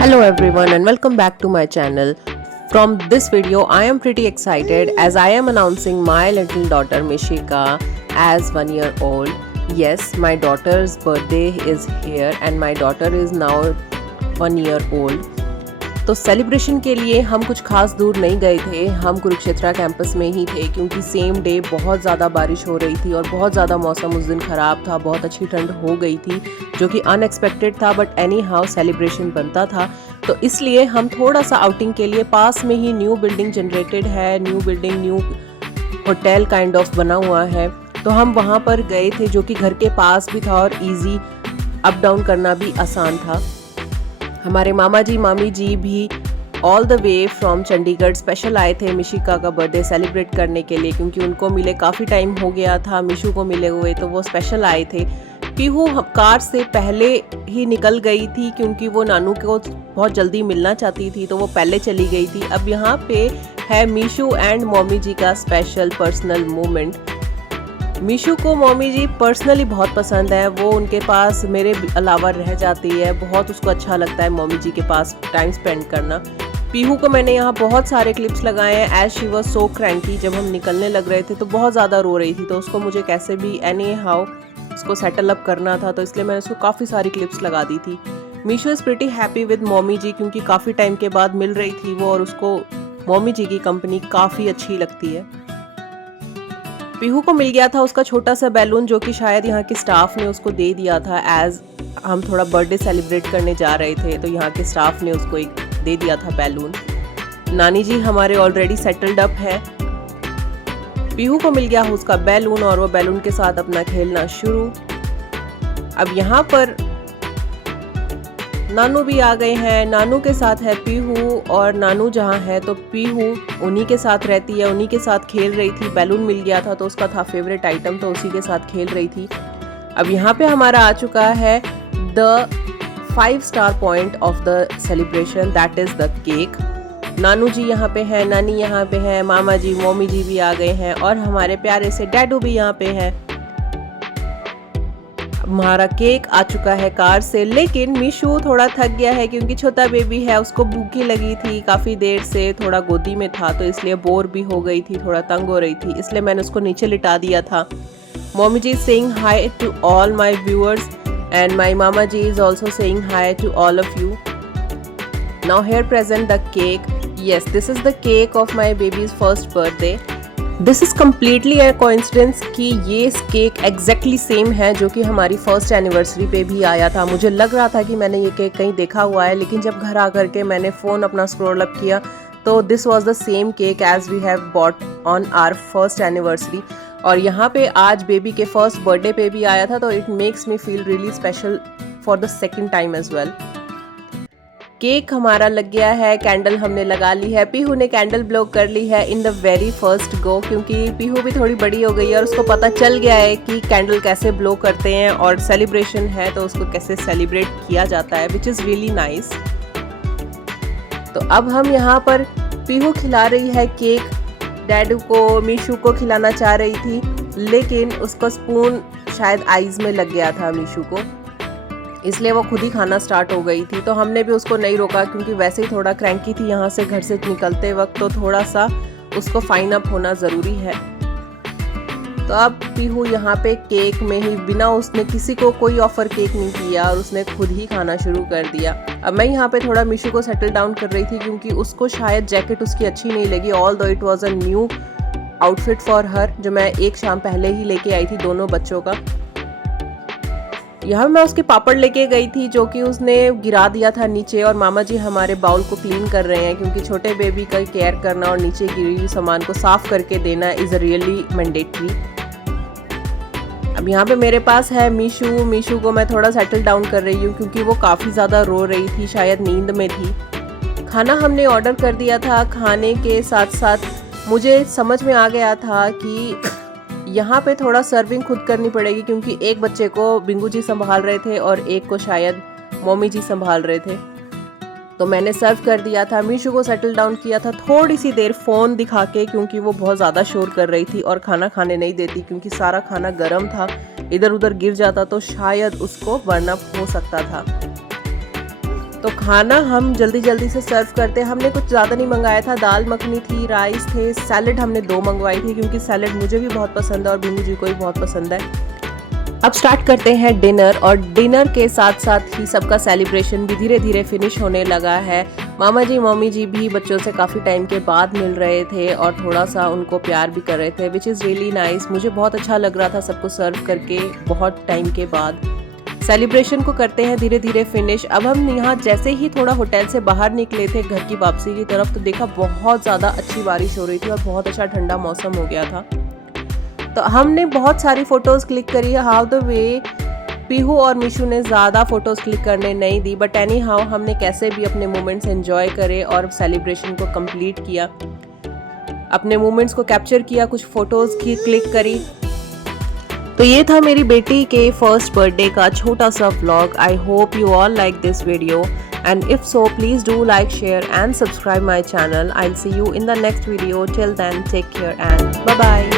Hello everyone and welcome back to my channel. From this video I am pretty excited as I am announcing my little daughter Mishika as 1 year old. Yes, my daughter's birthday is here and my daughter is now 1 year old. तो celebration के लिए हम कुछ खास दूर नहीं गए थे, हम कुरुक्षेत्र कैंपस में ही थे क्योंकि सेम डे बहुत ज़्यादा बारिश हो रही थी और बहुत ज़्यादा मौसम उस दिन ख़राब था, बहुत अच्छी ठंड हो गई थी जो कि अनएक्सपेक्टेड था बट एनी हाउ सेलिब्रेशन बनता था। तो इसलिए हम थोड़ा सा आउटिंग के लिए पास में ही न्यू बिल्डिंग जनरेटेड है, न्यू होटल काइंड ऑफ बना हुआ है, तो हम वहाँ पर गए थे जो कि घर के पास भी था और ईजी अप डाउन करना भी आसान था। हमारे मामा जी मामी जी भी all the way from Chandigarh special आए थे मिशिका का बर्थडे सेलिब्रेट करने के लिए क्योंकि उनको मिले काफ़ी टाइम हो गया था मिशू को मिले हुए, तो वो स्पेशल आए थे। पीहू कार से पहले ही निकल गई थी क्योंकि वो नानू को बहुत जल्दी मिलना चाहती थी, तो वो पहले चली गई थी। अब यहाँ पे है मीशू एंड मम्मी जी का स्पेशल पर्सनल मोमेंट। मीशू को मम्मी जी पर्सनली बहुत पसंद है, वो उनके पास मेरे अलावा रह जाती है, बहुत उसको अच्छा लगता है मम्मी जी के पास टाइम स्पेंड करना। पीहू को मैंने यहाँ बहुत सारे क्लिप्स लगाए हैं as she was so cranky. जब हम निकलने लग रहे थे तो बहुत ज़्यादा रो रही थी, तो उसको मुझे कैसे भी एनी हाउ उसको सेटल अप करना था, तो इसलिए मैंने उसको काफ़ी सारी क्लिप्स लगा दी थी। Meeshu is pretty happy with mummy ji क्योंकि काफ़ी टाइम के बाद मिल रही थी वो और उसको मम्मी जी की कंपनी काफ़ी अच्छी लगती है। पीहू को मिल गया था उसका छोटा सा बैलून जो कि शायद यहाँ के स्टाफ ने उसको दे दिया था एज हम थोड़ा बर्थडे सेलिब्रेट करने जा रहे थे, तो यहाँ के स्टाफ ने उसको एक दे दिया था बैलून। नानी जी हमारे ऑलरेडी सेटल्ड अप है। पीहू को मिल गया उसका बैलून और वो बैलून के साथ अपना खेलना शुरू। अब यहाँ पर नानू भी आ गए हैं, नानू के साथ है पीहू और नानू जहाँ है तो पीहू उन्हीं के साथ रहती है, उन्हीं के साथ खेल रही थी। बैलून मिल गया था तो उसका था फेवरेट आइटम, तो उसी के साथ खेल रही थी। अब यहाँ पे हमारा आ चुका है the 5 star point of the celebration, that is the cake. नानू जी यहाँ पे हैं, नानी यहाँ पे है, मामा जी मम्मी जी भी आ गए हैं और हमारे प्यारे से डैडू भी यहाँ पे हैं। हमारा केक आ चुका है कार से, लेकिन मीशू थोड़ा थक गया है क्योंकि छोटा बेबी है, उसको भूखी लगी थी काफ़ी देर से, थोड़ा गोदी में था तो इसलिए बोर भी हो गई थी, थोड़ा तंग हो रही थी, इसलिए मैंने उसको नीचे लिटा दिया था। Mummy ji saying hi to all my viewers and my mama ji is also saying hi to all of you. Now here present the cake. Yes, this is the cake of my baby's first birthday. This is completely a coincidence कि ये cake exactly same है जो कि हमारी first anniversary पे भी आया था। मुझे लग रहा था कि मैंने ये केक कहीं देखा हुआ है, लेकिन जब घर आकर के मैंने फ़ोन अपना स्क्रॉल अप किया तो this was the same cake as we have bought on our first anniversary. और यहाँ पे आज बेबी के फर्स्ट बर्थडे पे भी आया था, तो it makes me feel really special for the second time as well. Cake हमारा लग गया है, कैंडल हमने लगा ली है, पीहू ने कैंडल ब्लो कर ली है in the very first go क्योंकि पीहू भी थोड़ी बड़ी हो गई है और उसको पता चल गया है कि कैंडल कैसे ब्लो करते हैं और सेलिब्रेशन है तो उसको कैसे सेलिब्रेट किया जाता है, विच इज़ रियली नाइस। तो अब हम यहाँ पर पीहू खिला रही है केक, डैडू को मीशू को खिलाना चाह रही थी लेकिन उसका स्पून शायद आइज़ में लग गया था मीशू को, इसलिए वो खुद ही खाना स्टार्ट हो गई थी। तो हमने भी उसको नहीं रोका क्योंकि वैसे ही थोड़ा क्रैंकी थी यहाँ से घर से निकलते वक्त, तो थोड़ा सा उसको फाइन अप होना ज़रूरी है। तो अब पीहू यहाँ पे केक में ही बिना उसने किसी को कोई ऑफ़र केक नहीं किया और उसने खुद ही खाना शुरू कर दिया। अब मैं यहाँ पे थोड़ा मीशू को सेटल डाउन कर रही थी क्योंकि उसको शायद जैकेट उसकी अच्छी नहीं लगी, ऑल दो it was a new outfit for her जो मैं एक शाम पहले ही लेके आई थी दोनों बच्चों का। यहाँ मैं उसके पापड़ लेके गई थी जो कि उसने गिरा दिया था नीचे, और मामा जी हमारे बाउल को क्लीन कर रहे हैं क्योंकि छोटे बेबी का केयर करना और नीचे गिरी हुई सामान को साफ करके देना इज़ रियली मैंडेटरी। अब यहाँ पे मेरे पास है मीशू। मीशू को मैं थोड़ा सेटल डाउन कर रही हूँ क्योंकि वो काफ़ी ज़्यादा रो रही थी, शायद नींद में थी। खाना हमने ऑर्डर कर दिया था, खाने के साथ साथ मुझे समझ में आ गया था कि यहाँ पे थोड़ा सर्विंग खुद करनी पड़ेगी क्योंकि एक बच्चे को बिंगू जी संभाल रहे थे और एक को शायद मम्मी जी संभाल रहे थे, तो मैंने सर्व कर दिया था। मीशू को सेटल डाउन किया था थोड़ी सी देर फ़ोन दिखा के क्योंकि वो बहुत ज़्यादा शोर कर रही थी और खाना खाने नहीं देती क्योंकि सारा खाना गर्म था, इधर उधर गिर जाता तो शायद उसको बर्न अप हो सकता था। तो तो खाना हम जल्दी जल्दी से सर्व करते हैं। हमने कुछ ज़्यादा नहीं मंगाया था, दाल मखनी थी, राइस थे, सैलड हमने 2 मंगवाई थी क्योंकि सैलड मुझे भी बहुत पसंद है और बिन्नू जी को भी बहुत पसंद है। अब स्टार्ट करते हैं डिनर, और डिनर के साथ साथ ही सबका सेलिब्रेशन भी धीरे धीरे फिनिश होने लगा है। मामा जी मम्मी जी भी बच्चों से काफ़ी टाइम के बाद मिल रहे थे और थोड़ा सा उनको प्यार भी कर रहे थे, विच इज़ रियली नाइस। मुझे बहुत अच्छा लग रहा था सबको सर्व करके बहुत टाइम के बाद। सेलिब्रेशन को करते हैं धीरे धीरे फिनिश। अब हम यहाँ जैसे ही थोड़ा होटल से बाहर निकले थे घर की वापसी की तरफ, तो देखा बहुत ज़्यादा अच्छी बारिश हो रही थी और बहुत अच्छा ठंडा मौसम हो गया था। तो हमने बहुत सारी फ़ोटोज़ क्लिक करी है। हाउ द वे पीहू और मिशू ने ज़्यादा फ़ोटोज़ क्लिक करने नहीं दी, बट एनी हाउ हमने कैसे भी अपने मोमेंट्स एंजॉय करे और सेलिब्रेशन को कंप्लीट किया, अपने मोमेंट्स को कैप्चर किया, कुछ फ़ोटोज़ की क्लिक करी। तो ये था मेरी बेटी के फर्स्ट बर्थडे का छोटा सा vlog. I hope you all like this video, and if so, please do like, share and subscribe my channel. I'll see you in the next video. Till then, take care and bye bye.